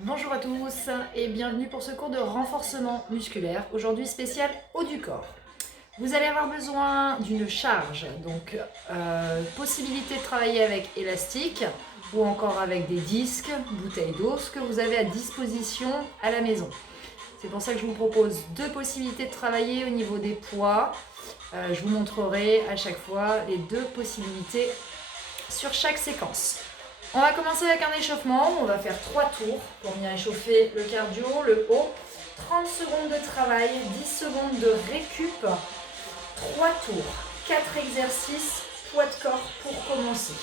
Bonjour à tous et bienvenue pour ce cours de renforcement musculaire, aujourd'hui spécial haut du corps. Vous allez avoir besoin d'une charge, donc possibilité de travailler avec élastique ou encore avec des disques, bouteilles d'eau, ce que vous avez à disposition à la maison. C'est pour ça que je vous propose deux possibilités de travailler au niveau des poids. Je vous montrerai à chaque fois les deux possibilités sur chaque séquence. On va commencer avec un échauffement, on va faire 3 tours pour bien échauffer le cardio, le haut. 30 secondes de travail, 10 secondes de récup, 3 tours, 4 exercices, poids de corps pour commencer.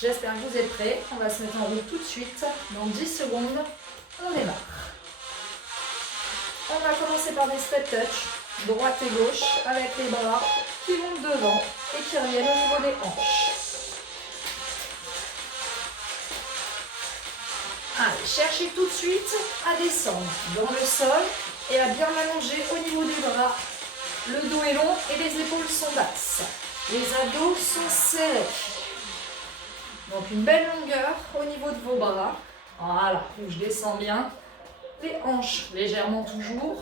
J'espère que vous êtes prêts, on va se mettre en route tout de suite. Dans 10 secondes, on démarre. On va commencer par des step touch, droite et gauche, avec les bras qui vont devant et qui reviennent au niveau des hanches. Allez, cherchez tout de suite à descendre dans le sol et à bien m'allonger au niveau des bras. Le dos est long et les épaules sont basses. Les abdos sont serrés. Donc une belle longueur au niveau de vos bras. Voilà, je descends bien. Les hanches légèrement toujours.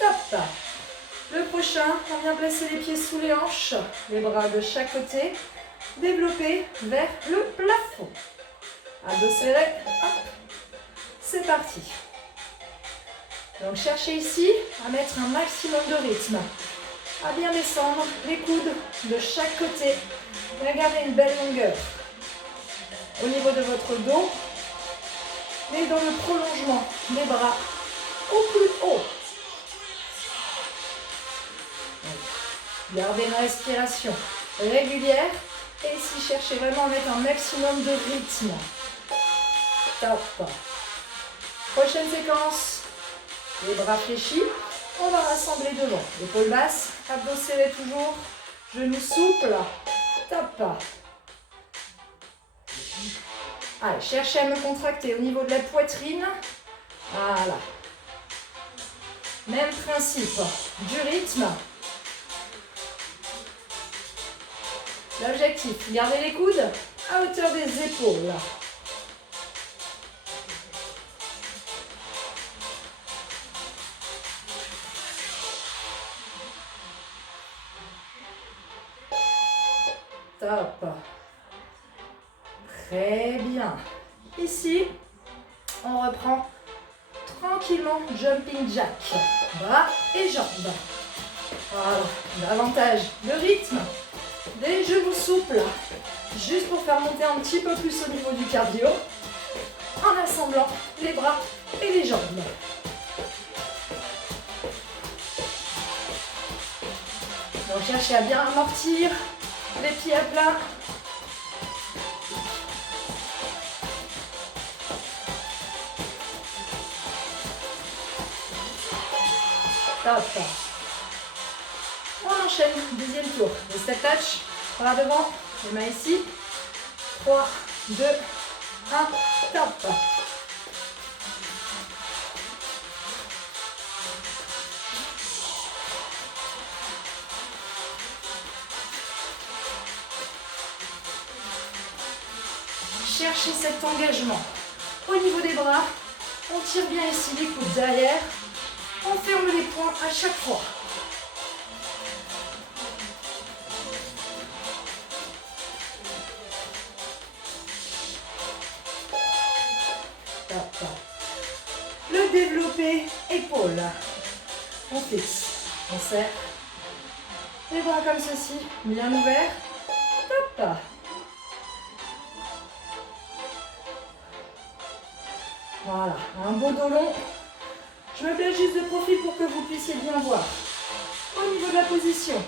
Top. Le prochain, on vient placer les pieds sous les hanches, les bras de chaque côté, développer vers le plafond. Abdos serrés, c'est parti. Donc cherchez ici à mettre un maximum de rythme, à bien descendre les coudes de chaque côté et à garder une belle longueur. Au niveau de votre dos, mais dans le prolongement des bras au plus haut. Gardez une respiration régulière et ici cherchez vraiment à mettre un maximum de rythme. Top. Prochaine séquence, les bras fléchis, on va rassembler devant. Épaules basses, abdos serrés toujours, genoux souples. Top. Allez, cherchez à me contracter au niveau de la poitrine. Voilà. Même principe, du rythme. L'objectif, gardez les coudes à hauteur des épaules. Top. Très bien. Ici, on reprend tranquillement jumping jack. Bras et jambes. Voilà, davantage de rythme. Des genoux souples, juste pour faire monter un petit peu plus au niveau du cardio, en assemblant les bras et les jambes. Donc cherchez à bien amortir, les pieds à plat. Top. On enchaîne, deuxième tour. Le step touch, bras devant, les mains ici. 3, 2, 1, top. Cherchez cet engagement. Au niveau des bras, on tire bien ici les coudes derrière. On ferme les poings à chaque fois. Le développé épaule. On fixe, on serre. Les bras comme ceci, bien ouverts. Top. Voilà, un beau dos long. Je me place juste de profil pour que vous puissiez bien voir. Au niveau de la position,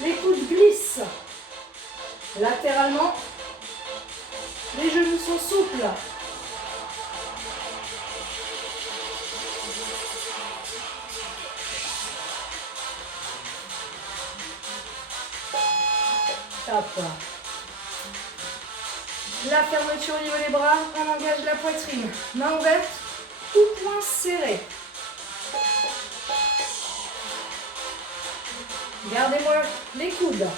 les coudes glissent latéralement. Les genoux sont souples. Top. La fermeture au niveau des bras, on engage la poitrine. Main ouverte ou poing serré. Gardez-moi les coudes.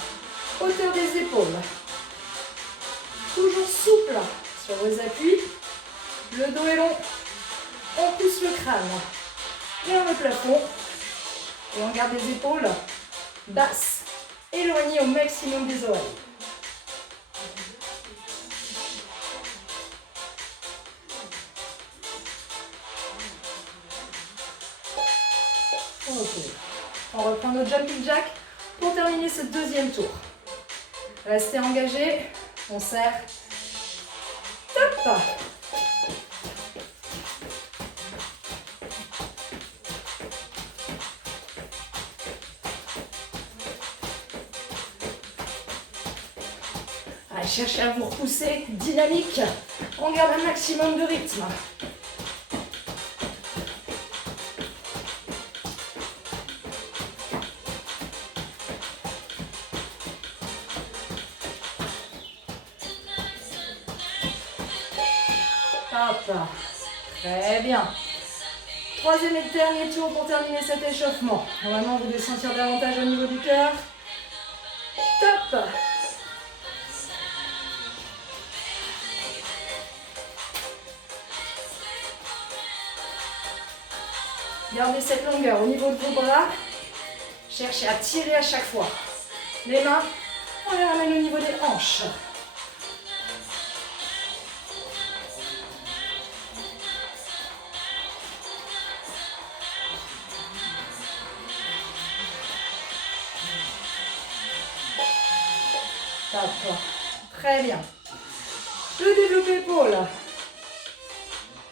hauteur des épaules. Toujours souple sur vos appuis. Le dos est long. On pousse le crâne vers le plafond. Et on garde les épaules basses, éloignées au maximum des oreilles. Ok. On reprend notre jumping jack pour terminer ce deuxième tour. Restez engagés. On serre. Top. Allez, cherchez à vous repousser. Dynamique. On garde un maximum de rythme. Hop. Très bien. Troisième et dernier tour pour terminer cet échauffement. Normalement, vous devez sentir davantage au niveau du cœur. Top. Gardez cette longueur au niveau de vos bras. Cherchez à tirer à chaque fois. Les mains, on les ramène au niveau des hanches. Top. Très bien. Le développé épaule.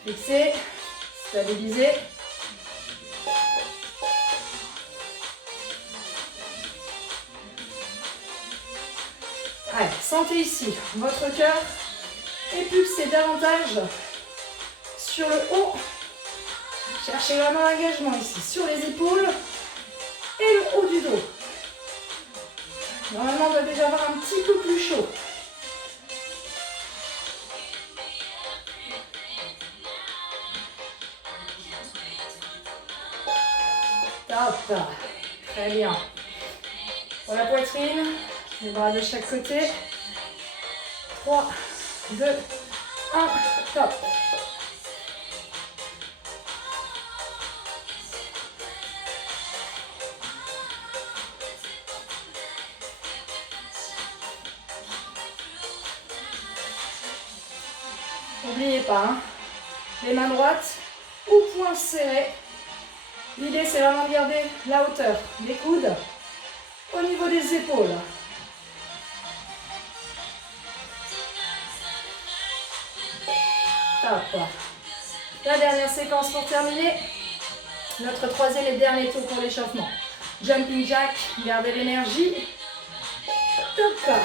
Fixé, stabilisé. Allez, sentez ici votre cœur et pulsez davantage sur le haut. Cherchez vraiment l'engagement ici sur les épaules et le haut du dos. Normalement, on doit déjà avoir un petit peu plus chaud. Top. Très bien. Pour la poitrine, les bras de chaque côté. 3, 2, 1, top. N'oubliez pas, hein, les mains droites ou poings serrés. L'idée, c'est vraiment de garder la hauteur des coudes au niveau des épaules. Top. La dernière séquence pour terminer. Notre troisième et dernier tour pour l'échauffement. Jumping jack, gardez l'énergie. Top.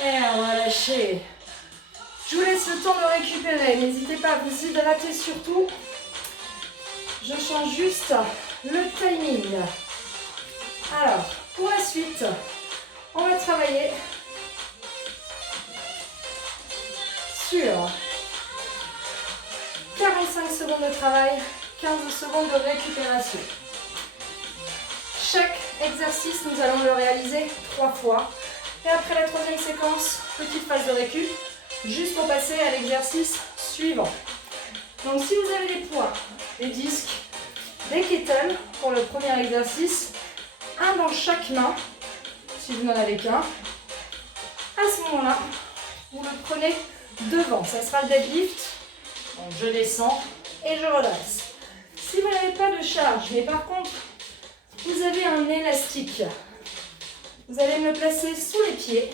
Et on va lâcher. Je vous laisse le temps de récupérer. N'hésitez pas à vous hydrater surtout. Je change juste le timing. Alors, pour la suite, on va travailler sur 45 secondes de travail, 15 secondes de récupération. Chaque exercice, nous allons le réaliser 3 fois. Et après la troisième séquence, petite phase de récup, juste pour passer à l'exercice suivant. Donc si vous avez des poids, des disques, des kettles pour le premier exercice, un dans chaque main, si vous n'en avez qu'un. À ce moment-là, vous le prenez devant, ça sera le deadlift. Donc je descends et je redresse. Si vous n'avez pas de charge, mais par contre, vous avez un élastique, vous allez me le placer sous les pieds,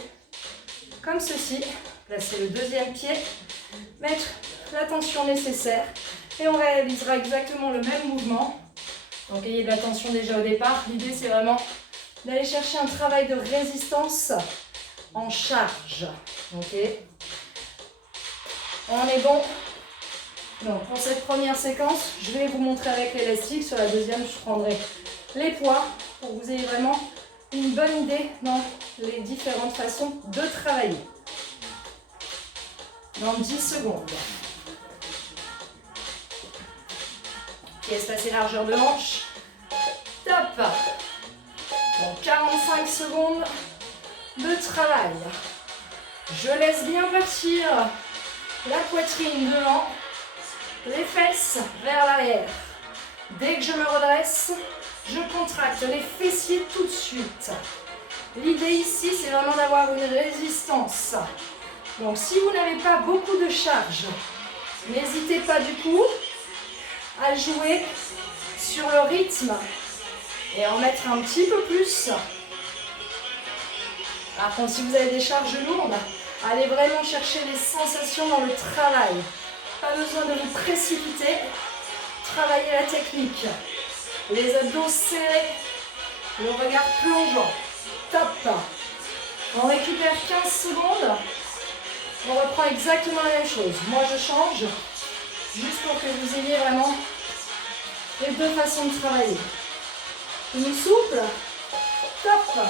comme ceci. Placez le deuxième pied, mettre la tension nécessaire et on réalisera exactement le même mouvement. Donc ayez de la tension déjà au départ. L'idée c'est vraiment d'aller chercher un travail de résistance en charge. Ok? On est bon. Donc pour cette première séquence, je vais vous montrer avec l'élastique. Sur la deuxième, je prendrai les poids pour que vous ayez vraiment une bonne idée dans les différentes façons de travailler. Dans 10 secondes. Pièce passée largeur de hanche. Top. Donc 45 secondes de travail. Je laisse bien partir la poitrine devant, les fesses vers l'arrière. Dès que je me redresse, je contracte les fessiers tout de suite. L'idée ici, c'est vraiment d'avoir une résistance. Donc si vous n'avez pas beaucoup de charge, n'hésitez pas du coup à jouer sur le rythme et en mettre un petit peu plus. Par contre, si vous avez des charges lourdes, allez vraiment chercher les sensations dans le travail. Pas besoin de vous précipiter. Travaillez la technique. Les abdos serrés, le regard plongeant. Top. On récupère 15 secondes. On reprend exactement la même chose. Moi, je change, juste pour que vous ayez vraiment les deux façons de travailler. Une souple. Top.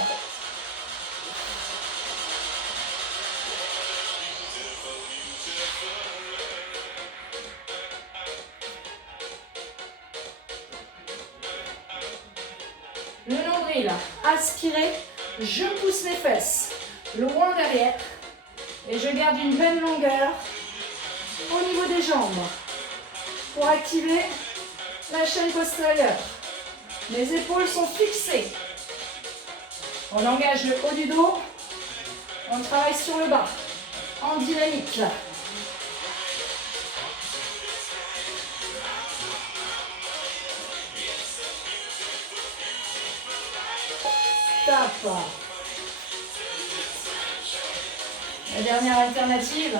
Le nombril, aspirez, je pousse les fesses loin derrière et je garde une belle longueur au niveau des jambes pour activer la chaîne postérieure. Les épaules sont fixées. On engage le haut du dos, on travaille sur le bas en dynamique. Top. La dernière alternative,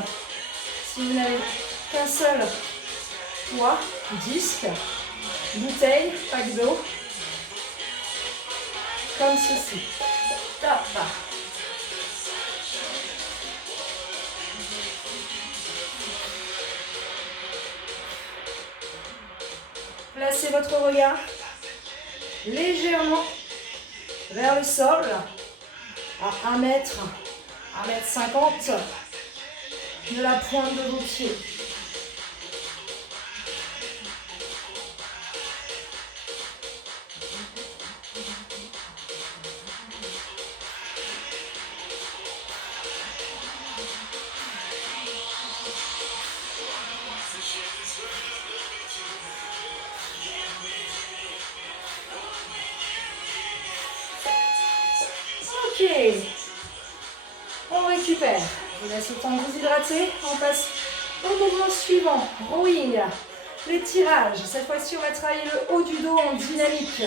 si vous n'avez qu'un seul poids, disque, bouteille, pack d'eau, comme ceci. Top. Placez votre regard légèrement vers le sol, à 1 mètre, 1,50 m de la pointe de vos pieds. Ok, on récupère. Je vous laisse le temps de vous hydrater. On passe au mouvement suivant, rowing, l'étirage. Cette fois-ci, on va travailler le haut du dos en dynamique.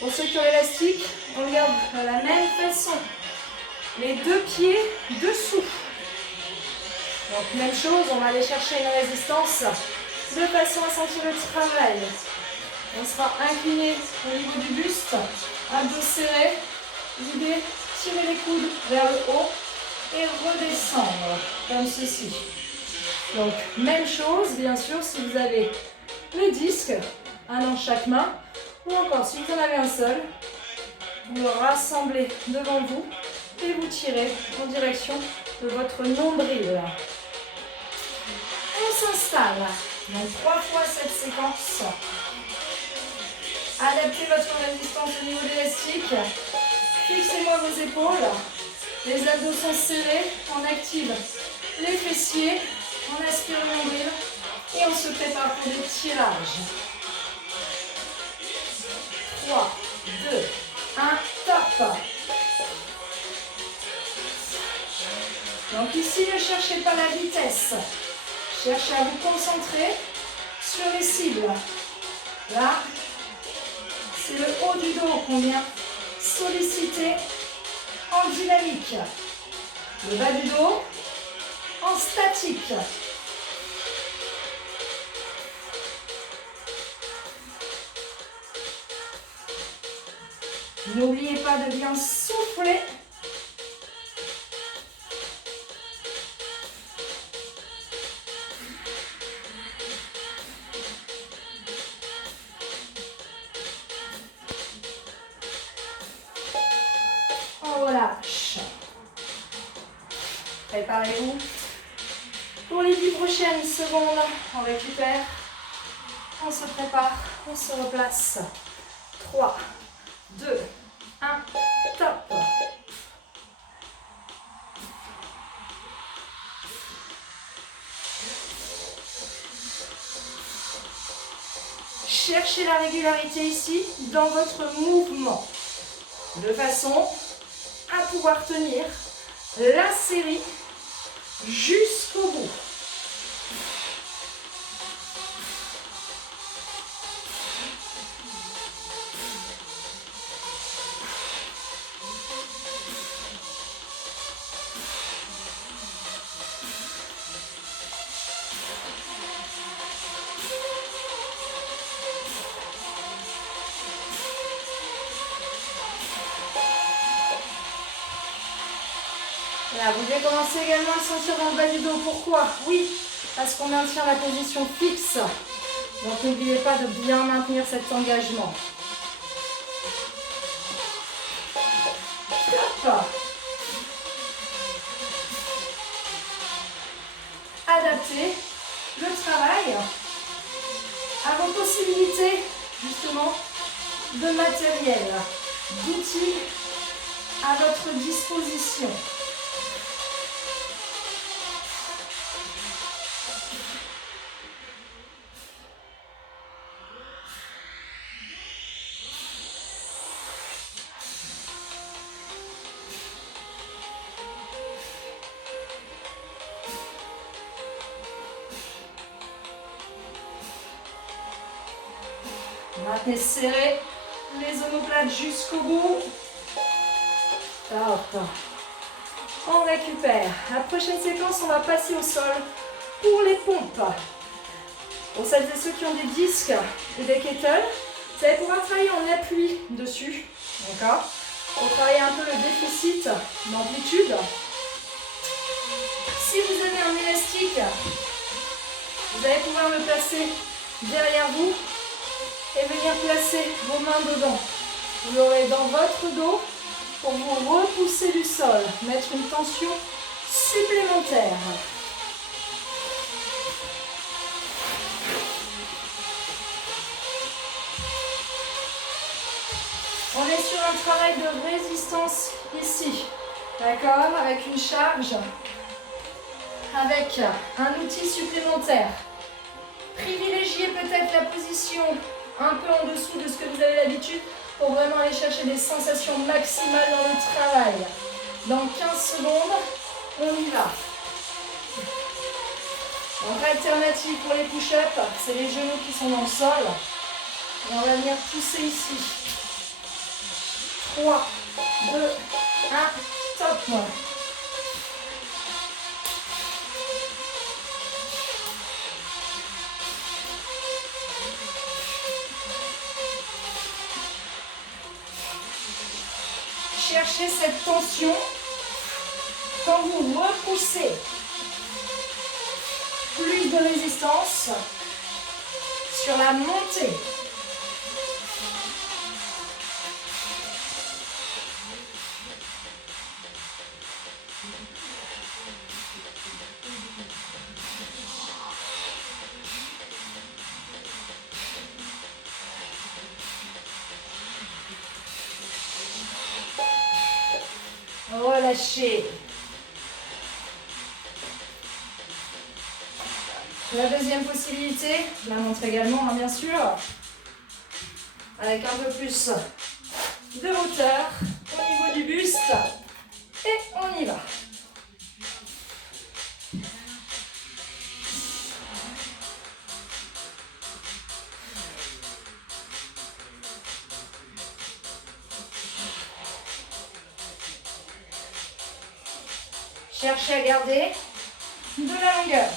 Pour ceux qui ont l'élastique, on le garde de la même façon. Les deux pieds dessous. Donc même chose, on va aller chercher une résistance de façon à sentir le travail. On sera incliné au niveau du buste, abdos serrés. L'idée, tirer les coudes vers le haut et redescendre comme ceci. Donc même chose, bien sûr, si vous avez le disque, un dans chaque main, ou encore si vous en avez un seul, vous le rassemblez devant vous et vous tirez en direction de votre nombril. On s'installe. Donc 3 fois cette séquence. Adaptez votre résistance au niveau de l'élastique. Fixez-moi vos épaules. Les abdos sont serrés. On active les fessiers. On aspire le nombril. Et on se prépare pour des tirages. 3, 2, 1, top. Donc ici, ne cherchez pas la vitesse. Cherchez à vous concentrer sur les cibles. Là, c'est le haut du dos qu'on vient solliciter en dynamique. Le bas du dos en statique. N'oubliez pas de bien souffler. marche. Préparez-vous pour les 10 prochaines secondes. On récupère, on se prépare, on se replace. 3, 2, 1, top. Cherchez la régularité ici dans votre mouvement, de façon à pouvoir tenir la série jusqu'au bout. Là, vous devez commencer également à le sentir dans le bas du dos. Pourquoi? Oui, parce qu'on maintient la position fixe. Donc n'oubliez pas de bien maintenir cet engagement. Top. Adaptez le travail à vos possibilités, justement, de matériel, d'outils à votre disposition. Maintenez serré les omoplates jusqu'au bout. Top. On récupère. La prochaine séquence, on va passer au sol pour les pompes. Pour celles et ceux qui ont des disques et des kettlebells, vous allez pouvoir travailler en appui dessus. D'accord? Pour travailler un peu le déficit d'amplitude. Si vous avez un élastique, vous allez pouvoir le placer derrière vous et venir placer vos mains dedans. Vous l'aurez dans votre dos pour vous repousser du sol, mettre une tension supplémentaire. On est sur un travail de résistance ici, d'accord? Avec une charge, avec un outil supplémentaire. Privilégiez peut-être la position un peu en dessous de ce que vous avez l'habitude pour vraiment aller chercher des sensations maximales dans le travail. Dans 15 secondes, on y va. Donc alternative pour les push-ups, c'est les genoux qui sont dans le sol. Et on va venir pousser ici. 3, 2, 1, top. Cherchez cette tension quand vous repoussez. Plus de résistance sur la montée. Relâchez. La deuxième possibilité, je la montre également, hein, bien sûr, avec un peu plus de hauteur au niveau du buste. Et on y va. Cherchez à garder de la longueur.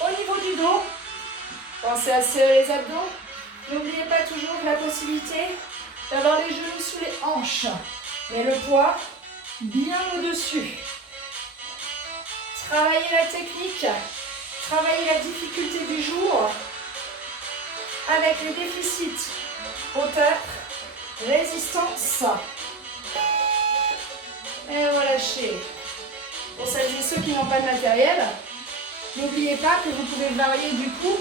Au niveau du dos, pensez à serrer les abdos. N'oubliez pas toujours la possibilité d'avoir les genoux sous les hanches, mais le poids bien au-dessus. Travaillez la technique, travaillez la difficulté du jour avec les déficits, hauteur, résistance. Et relâchez. Pour celles et ceux qui n'ont pas de matériel, n'oubliez pas que vous pouvez varier du coup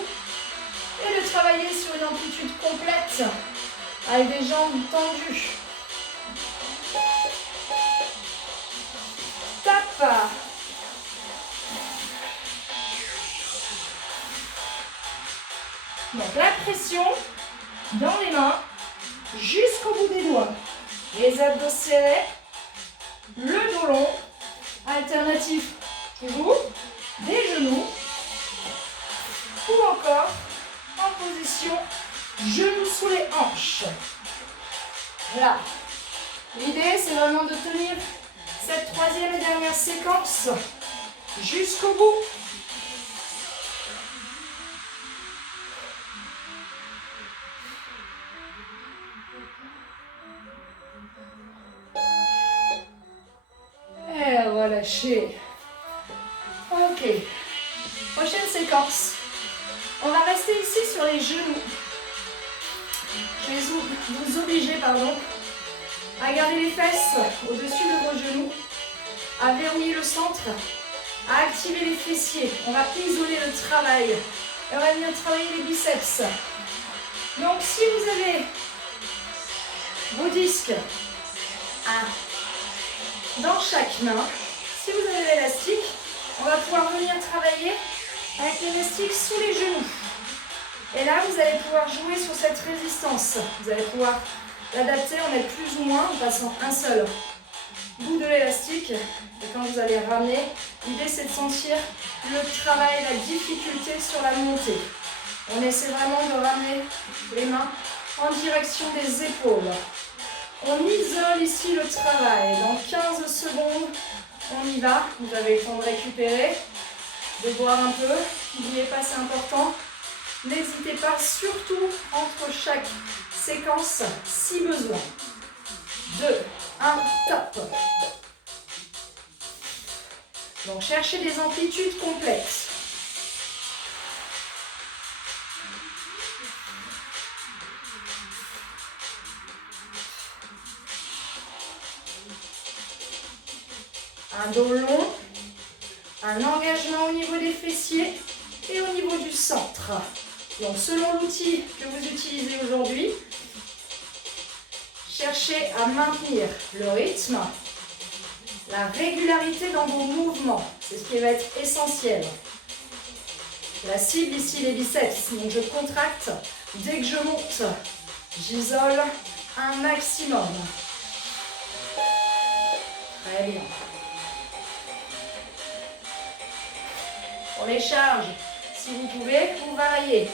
et de travailler sur une amplitude complète avec des jambes tendues. Tape. Donc la pression dans les mains jusqu'au bout des doigts. Les abdos serrés, le dos long. Alternatif, toujours des genoux ou encore en position genoux sous les hanches. Voilà. L'idée, c'est vraiment de tenir cette troisième et dernière séquence jusqu'au bout. Et relâchez. Ok. Prochaine séquence. On va rester ici sur les genoux. Je vais vous obliger, à garder les fesses au-dessus de vos genoux, à verrouiller le centre, à activer les fessiers. On va isoler le travail. Et on va venir travailler les biceps. Donc si vous avez vos disques dans chaque main, si vous avez l'élastique, on va pouvoir venir travailler avec l'élastique sous les genoux. Et là, vous allez pouvoir jouer sur cette résistance. Vous allez pouvoir l'adapter, en mettre plus ou moins en passant un seul bout de l'élastique. Et quand vous allez ramener, l'idée c'est de sentir le travail, la difficulté sur la montée. On essaie vraiment de ramener les mains en direction des épaules. On isole ici le travail. Dans 15 secondes, on y va. Vous avez le temps de récupérer, de boire un peu. N'oubliez pas, c'est important. N'hésitez pas, surtout entre chaque séquence, si besoin. 2, 1, top. Donc, cherchez des amplitudes complètes. Un dos long, un engagement au niveau des fessiers et au niveau du centre. Donc selon l'outil que vous utilisez aujourd'hui, cherchez à maintenir le rythme, la régularité dans vos mouvements. C'est ce qui va être essentiel. La cible ici, les biceps. Donc je contracte dès que je monte. J'isole un maximum. Très bien. Pour les charges, si vous pouvez, vous variez.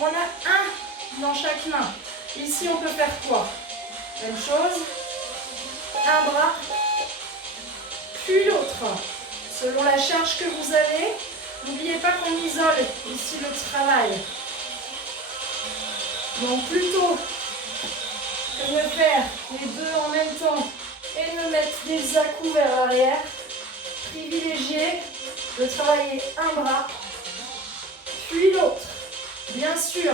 On a un dans chaque main. Ici, on peut faire quoi? Même chose. Un bras, puis l'autre. Selon la charge que vous avez, n'oubliez pas qu'on isole ici le travail. Donc plutôt que de faire les deux en même temps et de mettre des à-coups vers l'arrière, privilégiez de travailler un bras, puis l'autre. Bien sûr,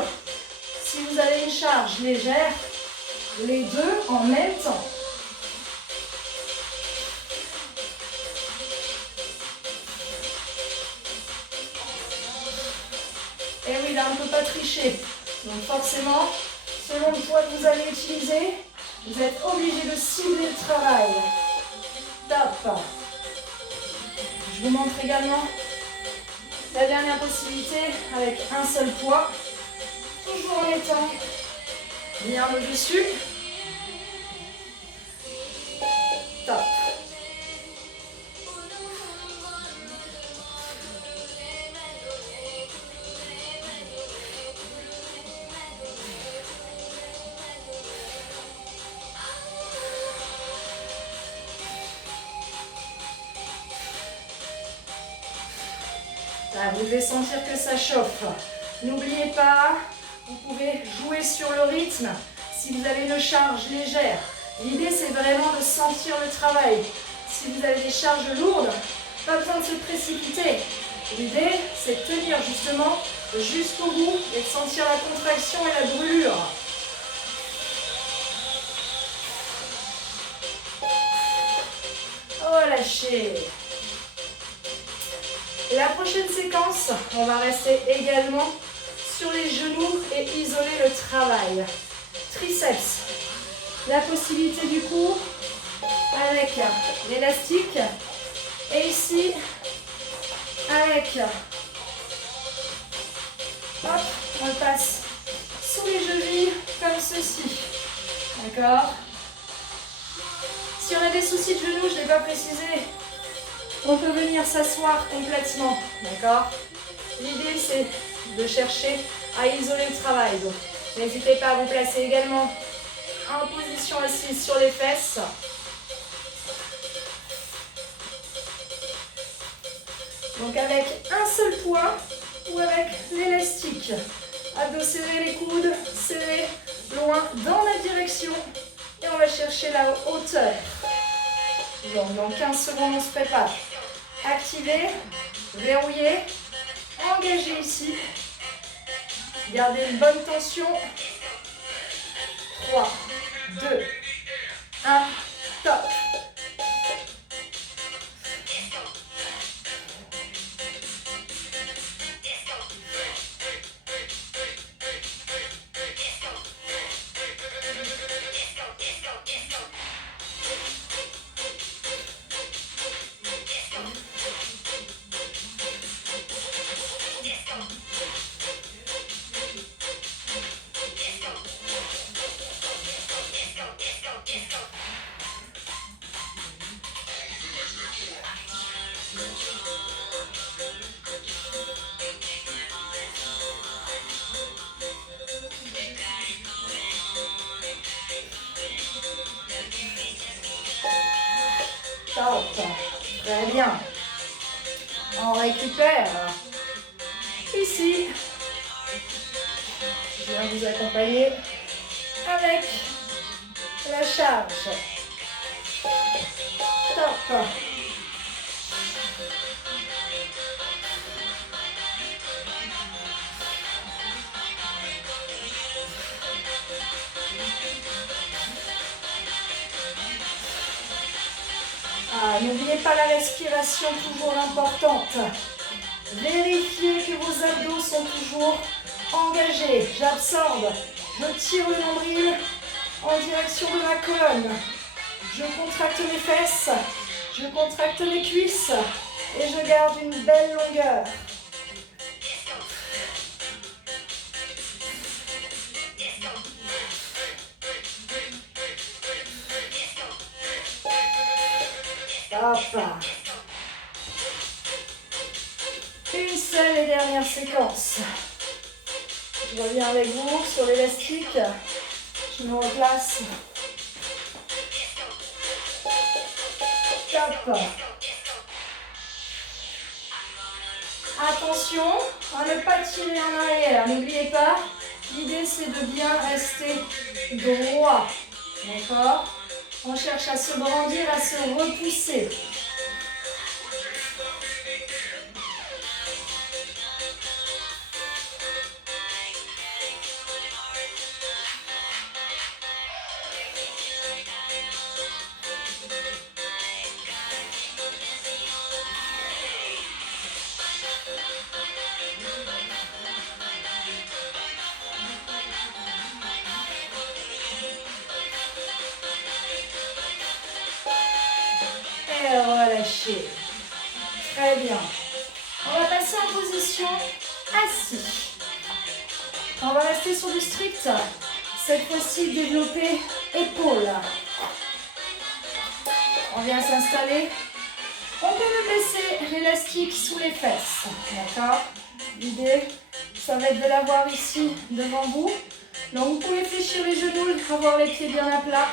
si vous avez une charge légère, les deux en même temps. Et oui, là, on ne peut pas tricher. Donc forcément, selon le poids que vous allez utiliser, vous êtes obligé de cibler le travail. Top. Je vous montre également la dernière possibilité avec un seul poids. Toujours en étant bien au-dessus. Top. Là, vous devez sentir que ça chauffe. N'oubliez pas, vous pouvez jouer sur le rythme si vous avez une charge légère. L'idée, c'est vraiment de sentir le travail. Si vous avez des charges lourdes, pas besoin de se précipiter. L'idée, c'est de tenir justement jusqu'au bout et de sentir la contraction et la brûlure. relâchez. La prochaine séquence, on va rester également sur les genoux et isoler le travail. Triceps. La possibilité du coup avec l'élastique. Et ici, avec, hop, on passe sous les chevilles comme ceci. D'accord? Si on a des soucis de genoux, je ne l'ai pas précisé, on peut venir s'asseoir complètement. D'accord? L'idée, c'est de chercher à isoler le travail. Donc, n'hésitez pas à vous placer également en position assise sur les fesses. Donc avec un seul poids ou avec l'élastique. Abdos serrés, les coudes serrés, loin dans la direction. Et on va chercher la hauteur. Donc dans 15 secondes, on se prépare. Activez, verrouillez, engagez ici. Gardez une bonne tension. 3, 2, 1, top. Très bien. On récupère. Ici, je viens vous accompagner avec la charge. Top. N'oubliez pas la respiration, toujours importante. Vérifiez que vos abdos sont toujours engagés. J'absorbe, je tire le nombril en direction de ma colonne. Je contracte mes fesses, je contracte mes cuisses et je garde une belle longueur. Hop. Une seule et dernière séquence. Je reviens avec vous sur l'élastique. Je me replace. Top. Attention à ne pas tirer en arrière. N'oubliez pas, l'idée c'est de bien rester droit. D'accord ? On cherche à se brandir, à se repousser. Et relâchez. Très bien. On va passer en position assis. On va rester sur du strict. Cette fois-ci, développer épaules. On vient s'installer. On peut même laisser l'élastique sous les fesses. D'accord? L'idée, ça va être de l'avoir ici devant vous. Donc vous pouvez fléchir les genoux, avoir les pieds bien à plat.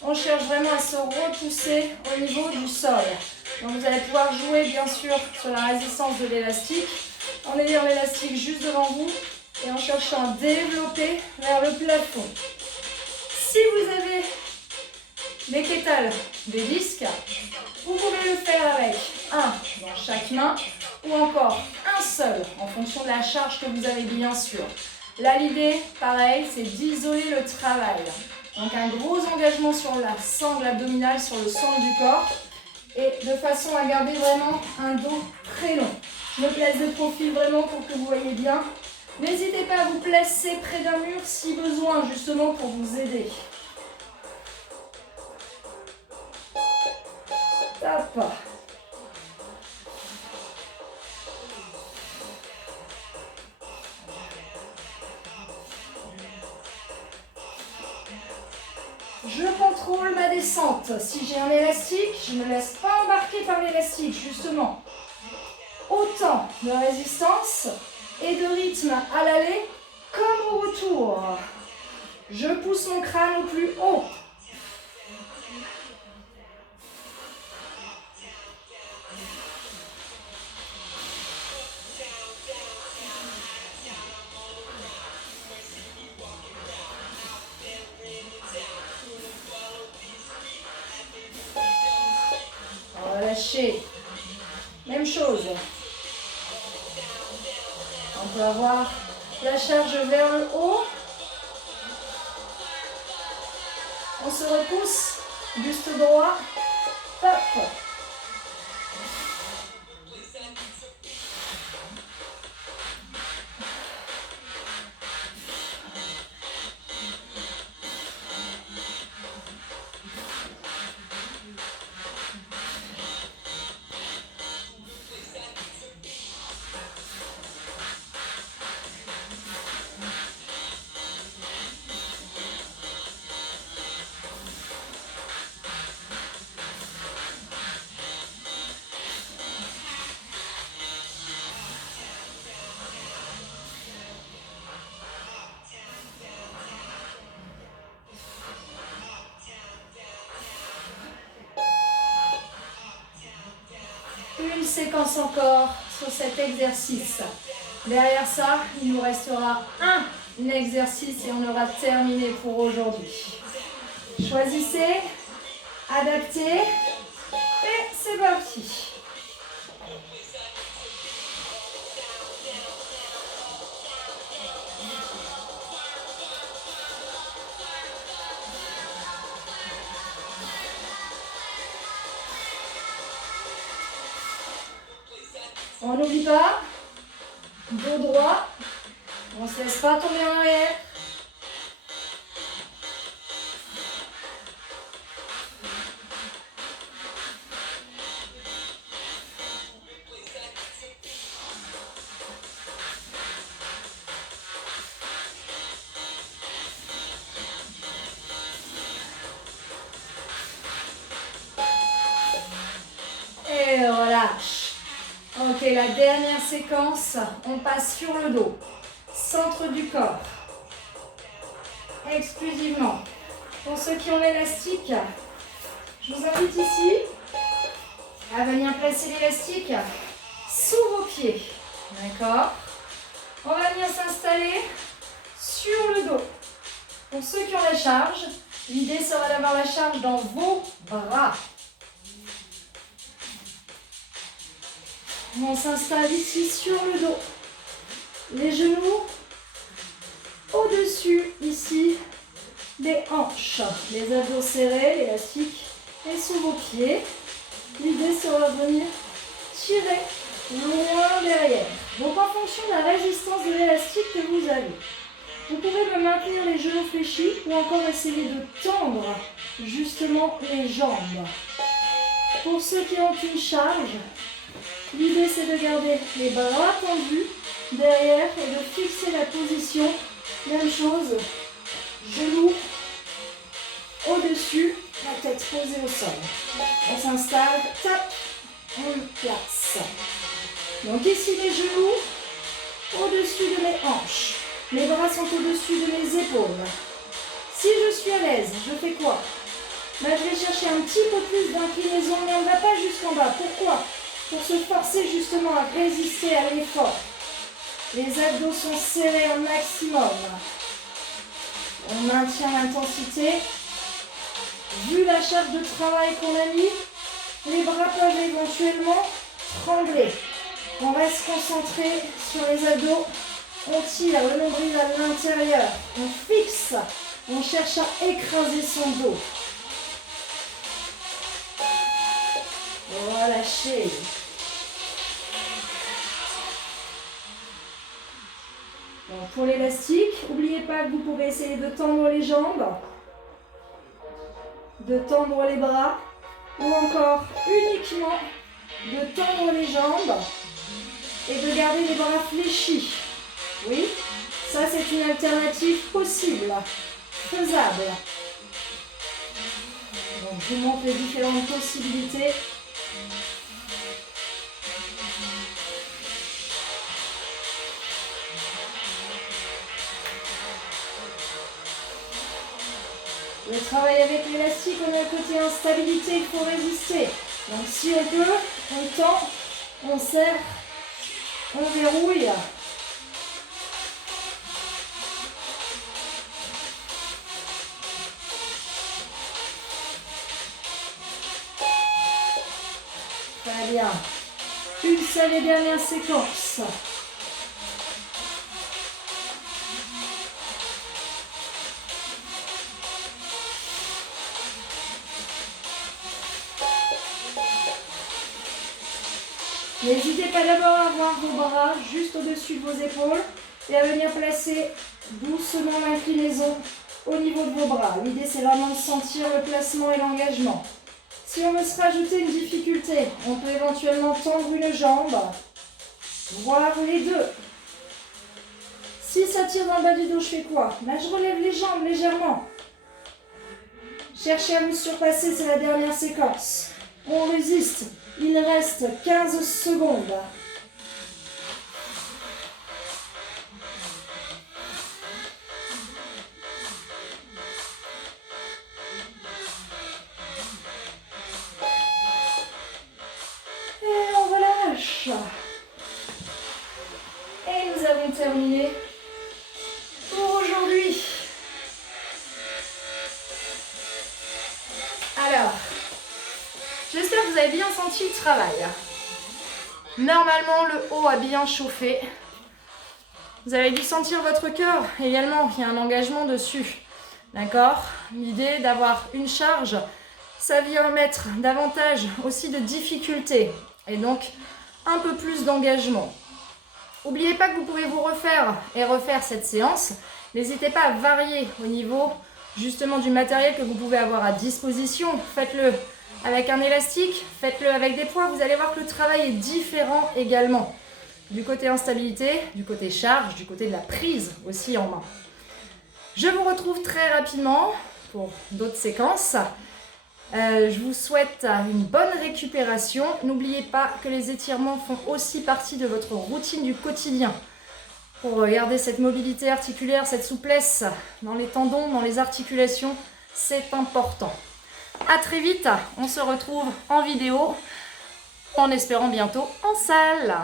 On cherche vraiment à se repousser au niveau du sol. Donc vous allez pouvoir jouer bien sûr sur la résistance de l'élastique en ayant l'élastique juste devant vous et en cherchant à développer vers le plafond. Si vous avez des kétals, des disques, vous pouvez le faire avec un dans chaque main ou encore un seul en fonction de la charge que vous avez bien sûr. Là l'idée, pareil, c'est d'isoler le travail. Donc un gros engagement sur la sangle abdominale, sur le centre du corps. et de façon à garder vraiment un dos très long. Je me place de profil vraiment pour que vous voyez bien. N'hésitez pas à vous placer près d'un mur si besoin, justement pour vous aider. Top. Je contrôle ma descente. Si j'ai un élastique, je ne me laisse pas embarquer par l'élastique, justement. Autant de résistance et de rythme à l'aller comme au retour. Je pousse mon crâne au plus haut. Relâchez. Même chose. On peut avoir la charge vers le haut. On se repousse. Buste droit. Top. Une séquence encore sur cet exercice. Derrière ça, il nous restera un exercice et on aura terminé pour aujourd'hui. Choisissez, adaptez et c'est parti. On n'oublie pas, dos droit, on ne se laisse pas tomber en arrière. Et relâche. Ok, la dernière séquence, on passe sur le dos, centre du corps, exclusivement. Pour ceux qui ont l'élastique, je vous invite ici à venir placer l'élastique sous vos pieds, d'accord? On va venir s'installer sur le dos. Pour ceux qui ont la charge, l'idée sera d'avoir la charge dans vos bras. On s'installe ici sur le dos. Les genoux au-dessus, ici, des hanches. Les abdos serrés, l'élastique est sous vos pieds. L'idée sera de venir tirer loin derrière. Donc en fonction de la résistance de l'élastique que vous avez, vous pouvez me maintenir les genoux fléchis ou encore essayer de tendre justement les jambes. Pour ceux qui ont une charge, l'idée c'est de garder les bras tendus derrière et de fixer la position. Même chose, genoux au-dessus, la tête posée au sol. On s'installe, tape, on place. Donc ici les genoux au-dessus de mes hanches. Les bras sont au-dessus de mes épaules. Si je suis à l'aise, je fais quoi? Là, je vais chercher un petit peu plus d'inclinaison, mais on ne va pas jusqu'en bas. Pourquoi? Pour se forcer justement à résister à l'effort. Les abdos sont serrés un maximum. On maintient l'intensité. Vu la charge de travail qu'on a mis, les bras peuvent éventuellement trembler. On reste concentré sur les abdos. On tire le nombril à l'intérieur. On fixe. On cherche à écraser son dos. Relâchez. Bon, pour l'élastique, n'oubliez pas que vous pouvez essayer de tendre les jambes, de tendre les bras, ou encore uniquement de tendre les jambes et de garder les bras fléchis. Oui, ça c'est une alternative possible, faisable. Donc je vous montre les différentes possibilités. Le travail avec l'élastique, on a le côté instabilité, il faut résister. Donc si on peut, on tend, on serre, on verrouille. Très bien. Une seule et dernière séquence. N'hésitez pas d'abord à avoir vos bras juste au-dessus de vos épaules et à venir placer doucement l'inclinaison au niveau de vos bras. L'idée, c'est vraiment de sentir le placement et l'engagement. Si on veut se rajouter une difficulté, on peut éventuellement tendre une jambe, voire les deux. Si ça tire dans le bas du dos, je fais quoi? Là, je relève les jambes légèrement. Cherchez à vous surpasser, c'est la dernière séquence. On résiste. Il reste 15 secondes. Et on relâche. Et nous avons terminé pour aujourd'hui. Alors, j'espère que vous avez bien senti le travail. Normalement, le haut a bien chauffé. Vous avez dû sentir votre cœur également, il y a un engagement dessus. D'accord? L'idée d'avoir une charge, ça vient mettre davantage aussi de difficulté et donc un peu plus d'engagement. N'oubliez pas que vous pouvez vous refaire et refaire cette séance. N'hésitez pas à varier au niveau justement du matériel que vous pouvez avoir à disposition. Faites-le avec un élastique, faites-le avec des poids. Vous allez voir que le travail est différent également. Du côté instabilité, du côté charge, du côté de la prise aussi en main. Je vous retrouve très rapidement pour d'autres séquences. Je vous souhaite une bonne récupération. N'oubliez pas que les étirements font aussi partie de votre routine du quotidien. Pour garder cette mobilité articulaire, cette souplesse dans les tendons, dans les articulations, c'est important. À très vite, on se retrouve en vidéo, en espérant bientôt en salle.